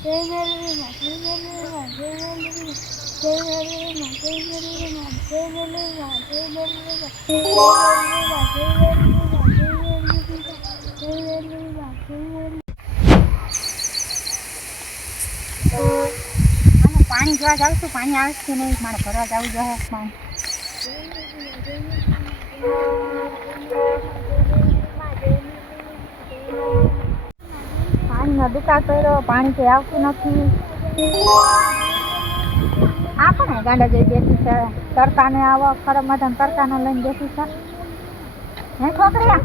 પાણી જોવા જાઉં છું, પાણી આવે છે નહીં, મારે ભરવા જવું જોઈએ પાણી. પાણીનો દુકાળ કર્યો, પાણી કંઈ આવતું નથી. આ કોને ગાંડા જઈ બેઠી છે, તડકાને આવો ખરાબ મજાને તડકાને લઈને બેઠી છે. હે છોકરી,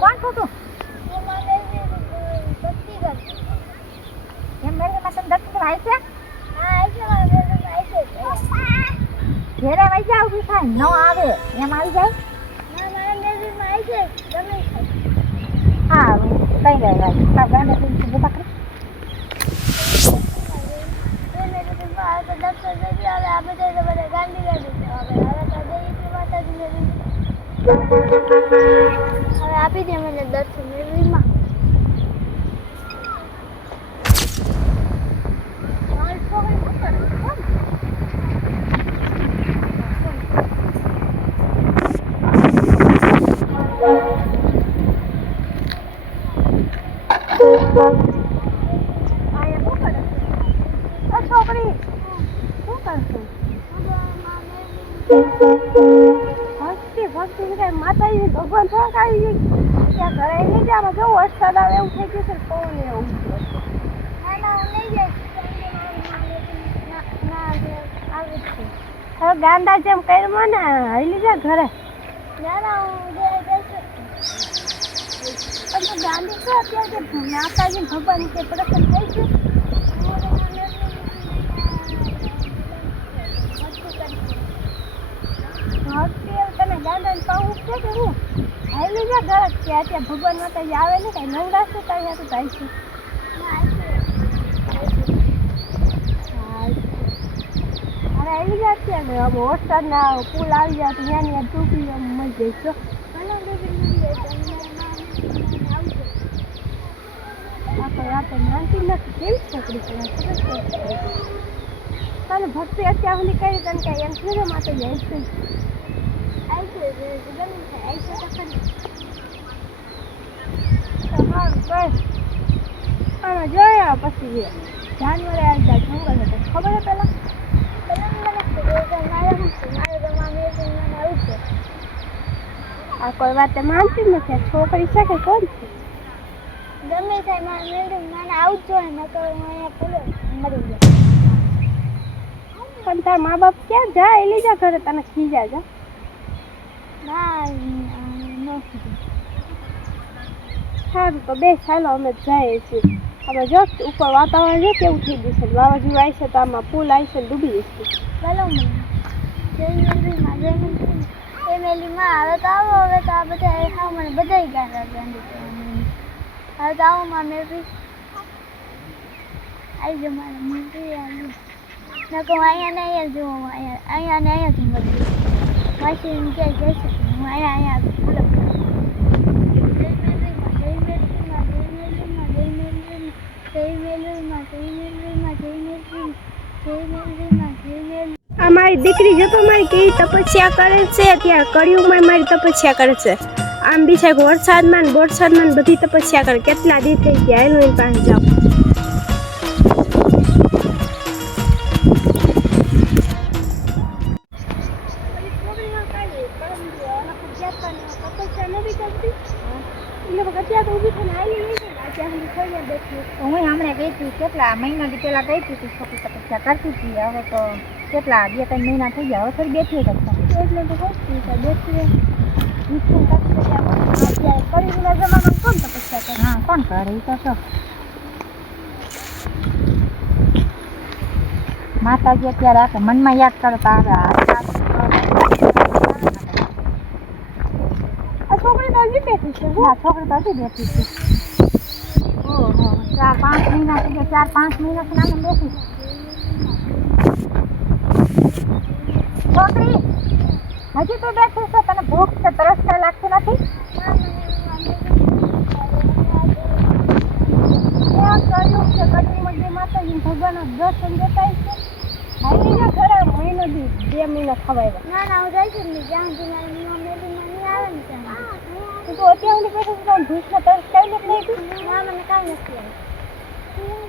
કોણ છું તું? એમ મેરી માં તને દર્શન કરવા આવી છે? ઘેરે વહી જાવ બી થાય ન આવે એમ આવી જાય. હા કઈ ગઈ ગાંડા બધા કરી હવે આપી દે મને દર્શન મેળવીમાં. છોકરી શું કરશું? ભક્તિ કઈ માતાજી ભગવાન થોડાક આવી ગઈ ત્યાં ઘરે નહીં જાય. જો વરસાદ આવે એવું થઈ ગયું છે, પવન એવું હવે ગાંડા જેમ કર્યું ને હલી જા ઘરે. ગાંધી તો અત્યારે માતાજી ભગવાન કે પ્રસન્ન થઈ છે. તને ગાંડા પાવું છે કે હું હાલી જા ઘરે કે અત્યારે ભગવાન માતાજી આવે ને કઈ નવરાશે કઈ હતું થાય છે. અરે હાલી જા અત્યારે વરસાદના પુલ આવી જાય તો ત્યાંની ટૂંકી મળી જઈશ. માનતી નથી કેવી છોકરી તને ભક્તિ અત્યાર સુધી કરી તને કઈ એમ થયું માટે જઈશું જોયા પછી જાનવરે આવી જાય જંગલ ખબર છે પેલા આ કોઈ વાત માનતી નથી. છોકરી છે કે કોણ છે? ગમે થાય મને આવજો ને તો અહીંયા પૂરો મરી જાય. પણ તાર મા બાપ ક્યાં જાય? લઈ જા ઘરે તને ખીજા જા. ના સારું તો બે ચાલો અમે જઈએ છીએ. હવે જો ઉપર વાતાવરણ જો કેવું થઈ ગયું છે, વાવાઝોડું આવશે તો આમાં પુલ આવશે ને ડૂબી જશે. ચાલો ફેમિલીમાં હવે તો આવો. હવે તો આ બધા હા મને બધા ગાંડા ગાંડી હવે તો આવો માં મેં આવી જાઓ મારા મંદિર આવી નકો અહીંયા ને અહીંયા જુઓ અહીંયા ને અહીંયા જ બધું માસી ક્યાંય જઈ શકું હું અહીંયા પૂરો મારી દીકરી જો તો મારી કેવી તપસ્યા કરે છે. ત્યાં કળિયુગમાં મારી તપસ્યા કરે છે. આમ બી છે વરસાદમાં ને બોરસાદમાં બધી તપસ્યા કરે. કેટલા દી થઈ ગયા એનું એની પાસે જાઓ. હું હમણાં ગઈ હતી કેટલા મહિનાથી પેલા ગઈ હતી છોકરી તપસ્યા કરતી હતી. હવે તો કેટલા 2-3 મહિના થઈ ગયા. હવે થોડી બેઠી હતી એટલે તો બેઠી કોણ તપસ્યા કરે? હા કોણ કરે? એ તો છો માતાજી અત્યારે આપે મનમાં યાદ કરો તો આવે. આ છોકરી તો હજી બેઠી છે. હા છોકરી તો હજી બેઠી છે. 4-5 મહિના થઈ ગયા. 4-5 મહિનાથી નામ બેઠી છોકરી હજી તો બેઠી છે. તને ભૂખ છે તરસ લાગતી નથી? કળિયુગ છે કળિયુગમાં માતાજી ભગવાનના દર્શન દેતા છે. મહિના ખરા મહિનો દી 2 મહિના ખવાય. ના ના હું જઈશ ને જ્યાં સુધી મારી મમ્મી મને આવે ને ત્યાં તું તો અત્યારે સુધી બેઠો તો ભૂખના તરસ કાઈ નથી લાગી. ના મને કાંઈ નથી આવ્યું.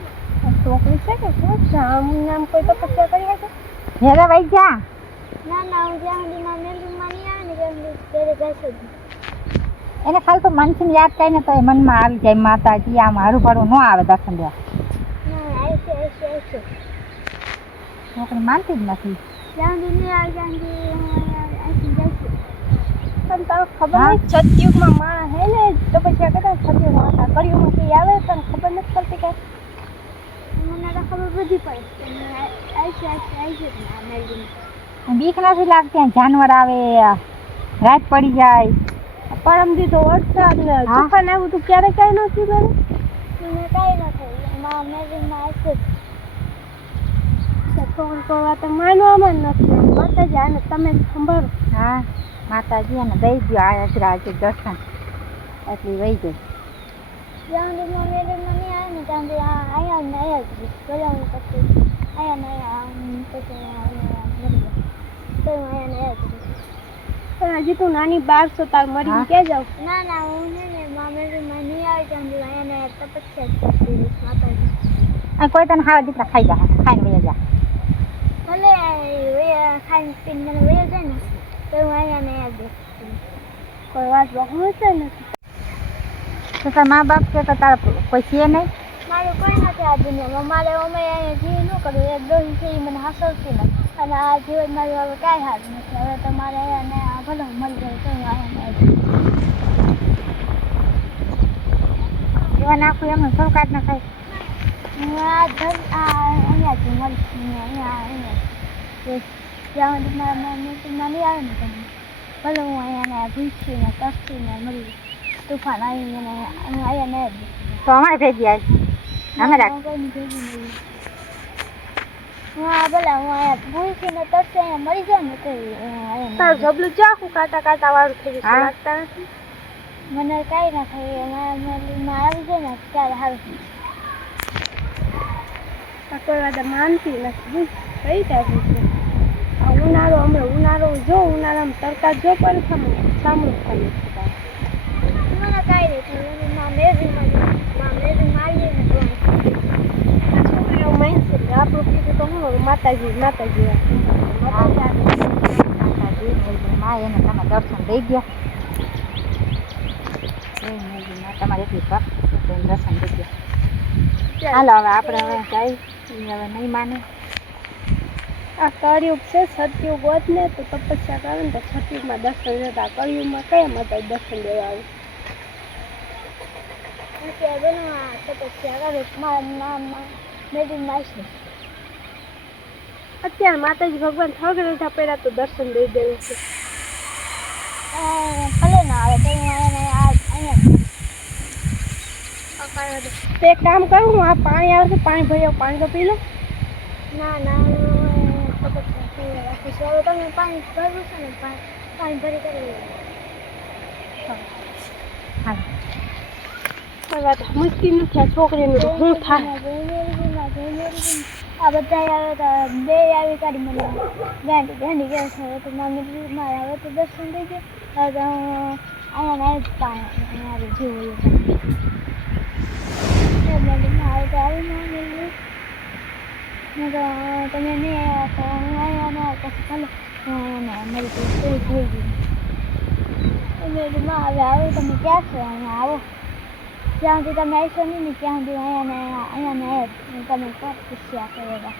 છોકરી છે કે શું છે આમ નામ કોઈ તપસ્યા કરી હશે. હેરા ભાઈ જા ના ના હું જ્યાં સુધી મારી મમ્મી આવે ને ત્યાં સુધી ઘરે જઈશ જ. એને ખાલી તો મનથી યાદ કરીને તો એ મનમાં આવી જાય માતાજી આમ હારું ભાડું ન આવે દર્શન દેવા. ના આવશે. છોકરી માનતી જ નથી. જ્યાં સુધી નહીં આવે ત્યાં સુધી હું અહીંથી જઈશ. પણ તારો ખબર નહીં સતયુગમાં માં હે ને તપસ્યા કરે સતયુગમાં હતા કળિયુગમાં કઈ આવે તને ખબર નથી પડતી કે. મને તો ખબર બધી પડે આવશે બીક નથી લાગતી જાનવર આવે રાત પડી જાય. પરમ દી તો વરસાદ ને તુફાન આવ્યું તું ક્યારે કઈ નહોતું કરે. મને કાંઈ ન થયું મેરીમાં આવશે છોકરી કોઈ વાત માનવામાં જ નથી. માતાજી આને તમે જ સંભાળો. હા માતાજી એને દઈ દો આ અજરાજે દર્શન એટલી વહી ગઈ. જ્યાં સુધી મેરીમાં નહીં આવે ને ત્યાં સુધી અહીંયા ને અહીંયા જ ગળામાં પછી અહીંયા ને પછી તો અહીંયા ને અહીંયા જ પણ હજી તું નાની 12 છો તાર મરી કે જાવ. ના ના હું છે ને મેરીમાં નહીં આવે ત્યાં સુધી અહીંયા ને તપસ્યા જ કરતી રહીશ માતાજી. આ કોઈ તને હારા દીકરા ખાઈ જા ખાઈને વહી જા. ભલે ખાઈને પીને મને વહી જાય ને તો હું અહીંયા ને અહીંયા જ કોઈ વાત બહુ છે નથી. તો તારા મા બાપ કે તારા કોઈ છે નહીં. મારું કોઈ નથી આ દુનિયામાં. મારે અમે અહીંયા જીવ ન કરવું એ દોહી છે એ મને હસવતી નથી અને આ જીવન મારું હવે કાંઈ હાથ નથી. હવે તો મારે અહીંયા ભલે મળી જાય તો હું અહીંયા એવા નાખું એમને થોડું કાઢ ના ખાય. હું અહીંયાથી મળીશ અહીંયા જ્યાં સુધી મારા મમ્મી નહીં આવે ને તમે ભલે હું અહીંયા ભૂખી ને તરસી ને મળી તુફાન આવીને હું અહીંયા જ તો અમારે ભેગી આવી અમે રાખ. હા ભલે હું અહીંયા ભૂખી ને તરસી અહીંયા મળી જાય ને તો અહીંયા તારું જબલું ચાખું કાંટા કાંટા વાળું થઈ ગયું હા. લાગતા નથી. મને કાંઈ ના થાય મારા આવી જાય ને ત્યારે સારું. આ કોઈ વાત માનતી નથી. કઈ ટાઈપનું છે આ ઉનાળો. હમણાં ઉનાળો જો ઉનાળામાં તરકા જો પણ સામું ખાલી મને કાંઈ નહીં થાય મેરી મારીએ ને તો છોકરીઓ માનશે એટલે આપણું કીધું તો હું માતાજી માતાજી માતાજી માં એને તમે દર્શન દઈ ગયા. તમારે એટલી ભક્ત દર્શન દઈ ગયા. હાલો હવે આપણે હવે જાય હવે નહીં માને. આ કળિયુગ છે. સતયુગ હોત ને તો તપસ્યા કરે ને તો સતયુગમાં દર્શન દેતા. કળિયુગમાં કયા માતા દર્શન દેવા આવે. અત્યારે બેનો આ તપસ્યા કરે મારા નામ મેરી માસી અત્યારે માતાજી ભગવાન થગ રેઠા પહેલા તો દર્શન દઈ દેવું છે. ભલે ના આવે તો હું અહીંયા તે એક કામ કરું હું આ પાણી આવે છે પાણી ભરી આવું. પાણી તો પી લો. ના તપસ્યા રાખીશું. હવે તમે પાણી ભરવું છે ને પાણી ભરી કરી હાલો કોઈ વાત મુશ્કેલ નથી. આ છોકરીનું તો શું થાય. આ બધા આવે તો બે આવી કાઢી મને ગાંડી ગયા છે. હવે તો મારે હવે તો દર્શન થઈ ગયું. હવે તો અહીંયા જ પાણી મારું જીવું મારે તો આવી તમે નહીં આવ્યા તો હું અહીંયા ના પછી ચાલો હું અહીંયા મારી તો થઈ ગયું. માં હવે આવો તમે ક્યાં છો અહીંયા આવો. જ્યાં સુધી તમે આવશો નહીં ને ત્યાં સુધી અહીંયા તમે તપસ્યા કરેલા.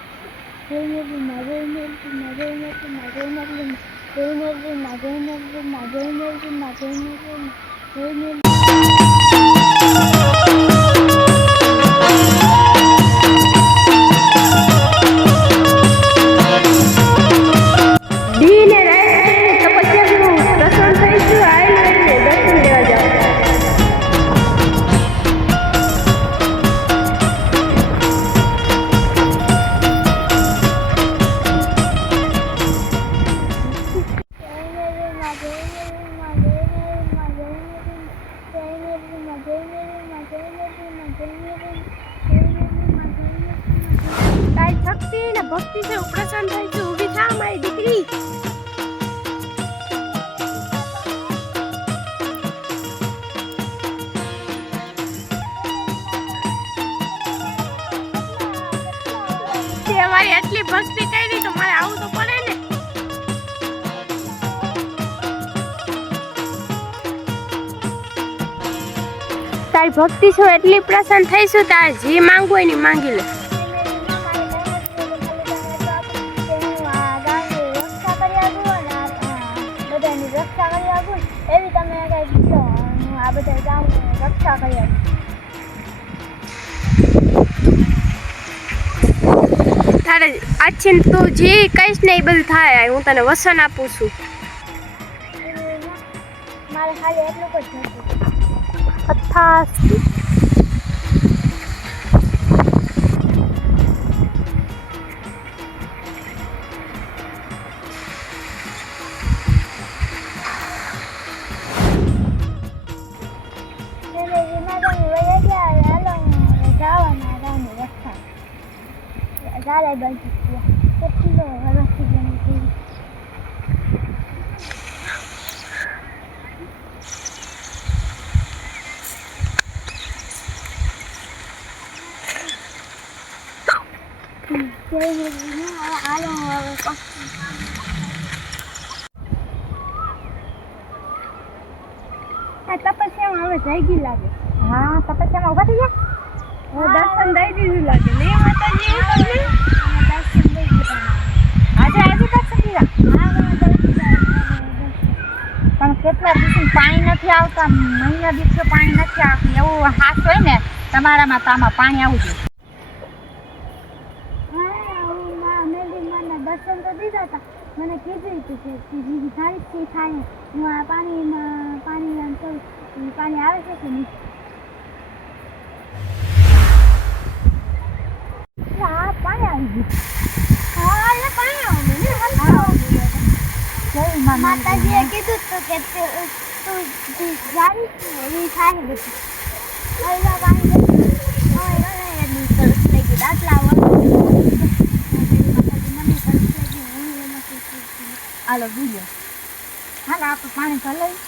દીને રાત તપસ્યા કરું દર્શન થઈશું. આવીને દર્શન લેવા જાવ. જય તારે ભક્તિ છે હું પ્રસન્ન થઈ છું ઊભી થા મારી દીકરી તે અમારી આટલી ભક્તિ કરી તો મારે આવું તો પડે ને તારી ભક્તિ છો એટલી પ્રસન્ન થઈશું તારે જે માંગવું હોય ને માંગી લે એવી તમે કઈ કહો હું આ બધા ગામની રક્ષા કરી આપું તારે આછી તું જે કહીશ ને એ બધું થાય હું તને વસન આપું છું મારે ખાલી એટલું જ હતું અથાસ્તુ Dale, Balticchia. Perché loro non si viene qui? તપસ્યામાં હવે જઈ ગઈ લાગે હા તપસ્યામાં ઊભા થઈ ગયા દર્શન દઈ દીધું લાગે નહીં માતાજી એવું તમને દર્શન દઈ દીધા આજે દર્શન દીધા પણ કેટલા દિવસથી પાણી નથી આવતા મહિના દિવસે પાણી નથી આવતું એવું હાથ હોય ને તમારામાં તામાં પાણી આવવું જોઈએ દર્શન તો દીધા હતા મને કીધું હતું કે બીજી તારીખથી થાય હું આ પાણી આવે છે કે નહીં પાણી આવી ગયું પાણી આવ્યું માતાજીએ કીધું હતું કે તું જાણીશ ને એ થાય બધું આટલા હાલો બીજો હાલ આપણે પાણી ભલાઈ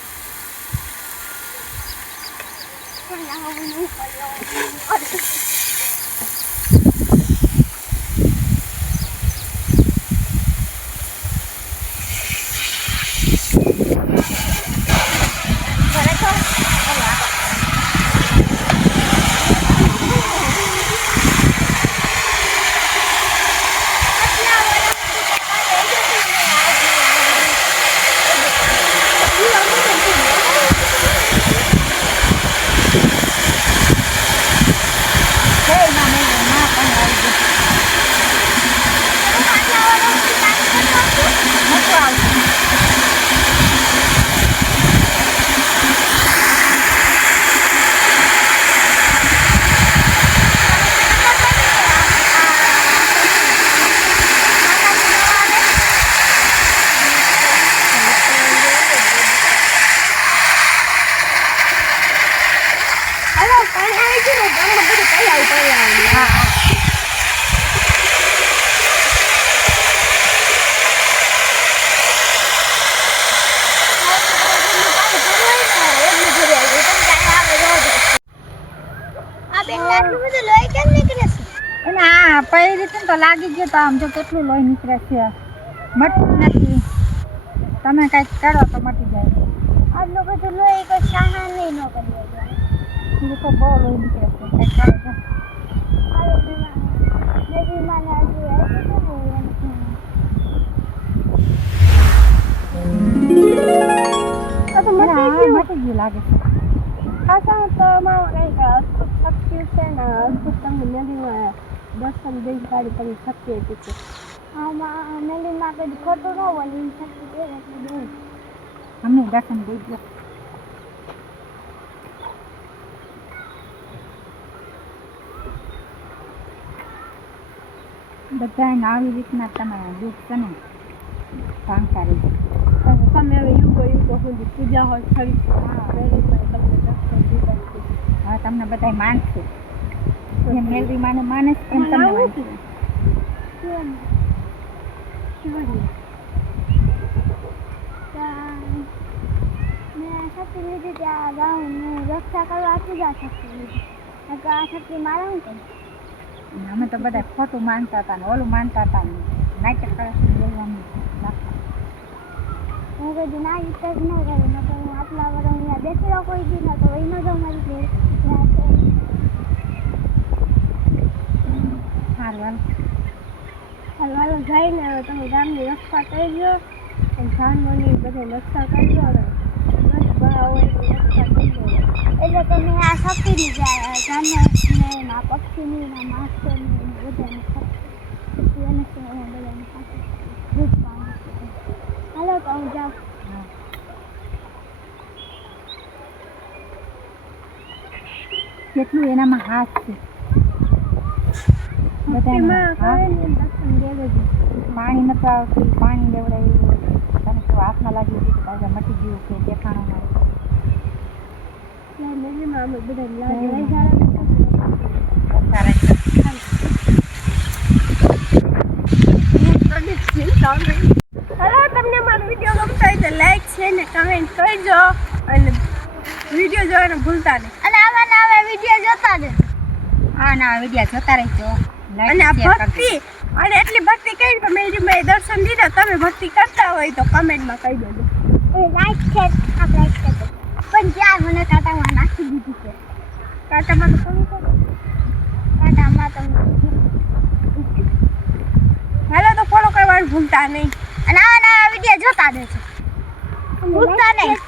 પહેરી રીતે તો લાગી ગયો તો આમ જો કેટલું લોહી નીકળે છે મટતું નથી તમે કંઈક કરો તો મટી જાય આટલું બધું લોહી કોઈ સહન નહીં ન કરી એ તો બહુ લોહી નીકળે છે કંઈક કરો તો મટી ગયું લાગે છે ખાસા તો મારા કંઈક શક્તિ છે ને અદ્ભુત તમને નદીમાં દર્શન દઈ કાઢી તમે શક્તિ હતી કે આમાં નદીમાં કઈ ખોટું ન હોય એની શક્તિ છે એટલે દઉં અમને દર્શન દઈ દો બધાને આવી રીતના તમારા દુઃખ છે ને જાણકારી તમે હવે યુગો સુધી પૂજા હોય ખરી તમને દર્શન દીધા છે હવે તમને બધા માનશે જે મેલરી માને માનસ એમ તમને માનશે છે ને મેં શક્તિ લીધી ત્યાં જાઉં ને રક્ષા કરવા પૂજા શક્તિ લીધી આ શક્તિ મારે શું કરું અમે તો બધા ખોટું માનતા હતા ને ઓલું માનતા હતા ને નાટક કરે બોલવાનું રાખતા. હું કીધું ના રીતે જ ન કરું ન તો હું આટલા વર્ષ અહીંયા બેસી રહો કોઈ દી ન તો વહી ન જાઉં મારી ઘેર સારું હાલો જઈને હવે તમે ગામની રક્ષા કરજો અને જાનવરની બધે રક્ષા કરજો હવે બસ ભાવ હોય તો રક્ષા કરજો. એટલે તમે આ શક્તિની જાનવરને ના પક્ષીની ના માછલીની બધાની શક્તિ એને બધાની સાથે દૂધ પાણી હાલો તો હું જાઉં. કેટલું એનામાં હાથ છે બધામાં ભક્તિમાં કરે ને દર્શન દેવું જોઈએ. પાણી નતું આવતું પાણી લેવડાવ્યું તને તો હાથમાં લાગી ગયું પાછા મટી ગયું કે દેખાણું મેલીમાં અમે બધા લાજ જય લઈ માં. હાલો તમને મારો વિડીયો ગમતો હોય તો લાઈક છે ને કમેન્ટ કરજો અને વિડીયો જોવાનું ભૂલતા નહીં. અને આવા નવા વિડીયો જોતા જ આ ના વિડીયા જોતા રહેજો અને આ ભક્તિ અને એટલી ભક્તિ કરી તો મેં દર્શન દીધા તમે ભક્તિ કરતા હોય તો કમેન્ટમાં કહી દેજો. લાઈક છે આપણે લાઈક કરજો પણ જ્યાં મને કાંટામાં નાખી દીધી છે કાંટામાં તો કમી કરો. કાંટામાં તો હાલો તો ફોલો કરવાનું ભૂલતા નહીં. અને આવા નવા વિડીયો જોતા રહેજો ભૂલતા નહીં.